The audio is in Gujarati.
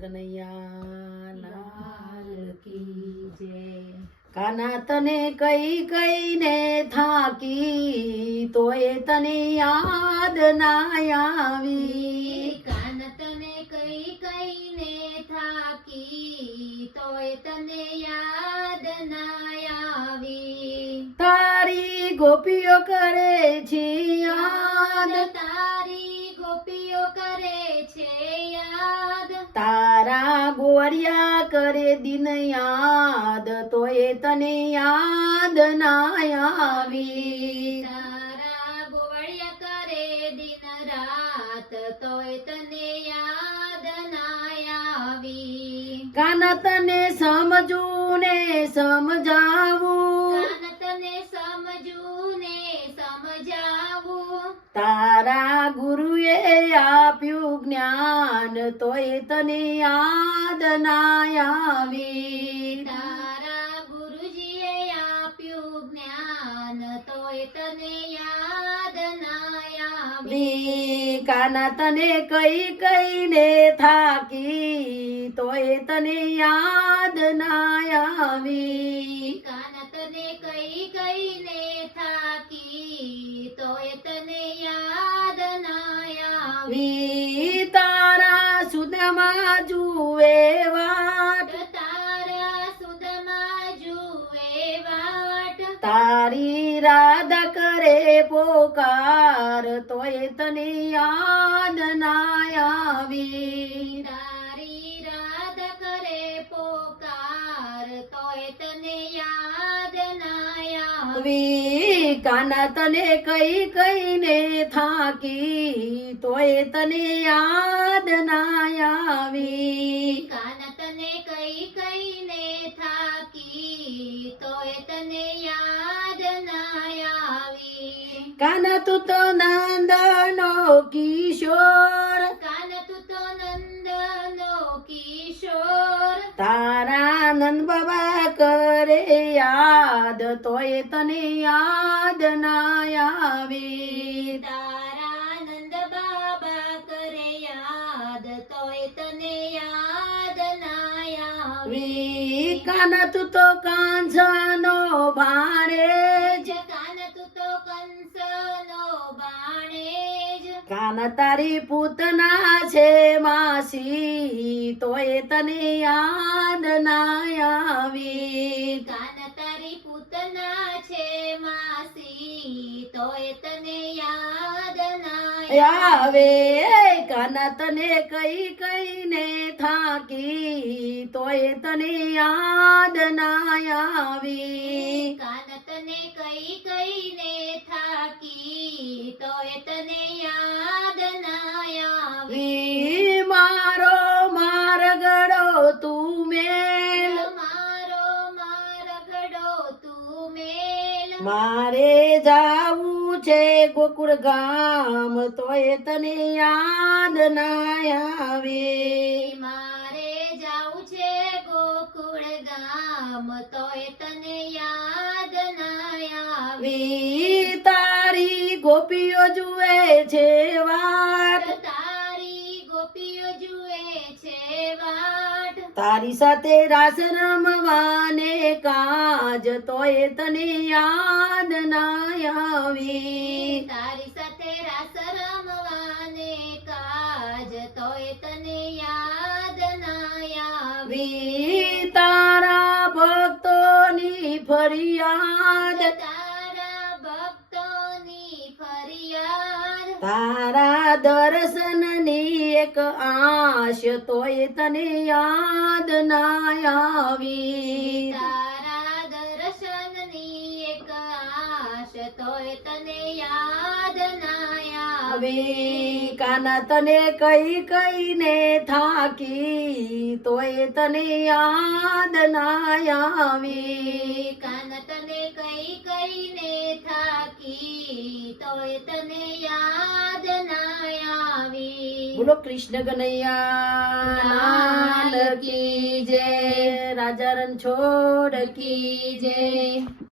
કનૈયા લાલ કી જય। કાના તને કઈ કઈને થાકી તોય તને યાદ ના આવી। કાન તને કઈ કઈને થાકી તોય તને યાદ ના આવી। તારી ગોપીઓ કરે છે યાદ, તારી ગોપીઓ કરે છે યાદ। તારા ગોળિયા કરે દિન યાદ તોય તને યાદ ના આવી। તારા ગોવળિયા કરે દિન રાત તોય તને યાદ ના આવી। કાના તને સમજવું ને સમજાવું, કાન તને સમજવું ને સમજાવું। તારા ગુરુએ આપ્યું જ્ઞાન તોય તને યાદ ના આવી। તારા ગુરુજીએ આપ્યું જ્ઞાન તોય તને યાદ ના આવી। કાના તને કઈ કઈને થાકી તોય તને યાદ ના આવી। કાન તને કઈ કઈને થાકી તોય તને યાદ ના આવી। તારા સુદમાં જુએ વાટ, તારા સુદમાં જુએ વાટ। તારી રાધા કરે પોકાર તોય તને યાદ ના આવી। તારી રાધ કરે પોકાર તોય તને યાદ ના આવી। કાના તને કઈ કઈને થાકી તોય તને યાદ ના આવી। કાન તને કઈ કઈને થાકી તોય તને યાદ ના આવી। કાના તું તો નંદનો કિશોર, કાન તું તો નંદનો કિશોર। તારા નંદ બાબા કરે યાદ તોય તને યાદ ના આવી। તારા નંદ બાબા કરે યાદ તોય તને યાદ ના આવી। કાના તું તો કાંસાનો ભાણેજ, કાન તું તો કંસનો બાણેજ। કાના તારી પૂતના છે માસી તોય તને યાદ ના આવી। કાન તારી પૂતના છે માસી તોય તને યાદ ના આવે। કાના તને કઈ કઈને થાકી તોય તને યાદ ના આવી। કાન તને કઈ કઈને થાકી તોય તને યાદ ના આવી। મારો મારગડો તું મેલ, મારો મારગડો તું મેલ। મારે જાવું છે ગોકુળ ગામ તોય તને યાદ ના આવી। મારે જાવું છે ગોકુળ ગામ તોય તને યાદ ના આવી। તારી ગોપીઓ જુએ છે વાટ, તારી ગોપીઓ જુએ છે વાટ। તારી સાથે રાસ રમવાને કાજ તોય તને યાદ ના આવી। તારી સાથે રાસ રમવાને કાજ તોય તને યાદ ના આવી। તારા ભક્તોની ફરિયાદ, તારા ભક્તોની ફરિયાદ। તારા દર્શનની એક આશ તોય તને યાદ ના આવી। તારા દર્શનની એક આશ તોય તને યાદ ના આવી। કાના તને કઈ કઈને થાકી તોય તને યાદ ના આવી। કાન તને કઈ કઈને થાકી તોય તને યાદ ના આવી। બોલો કૃષ્ણ કનૈયા લાલ કી જય, રાજા રણછોડ કી જય।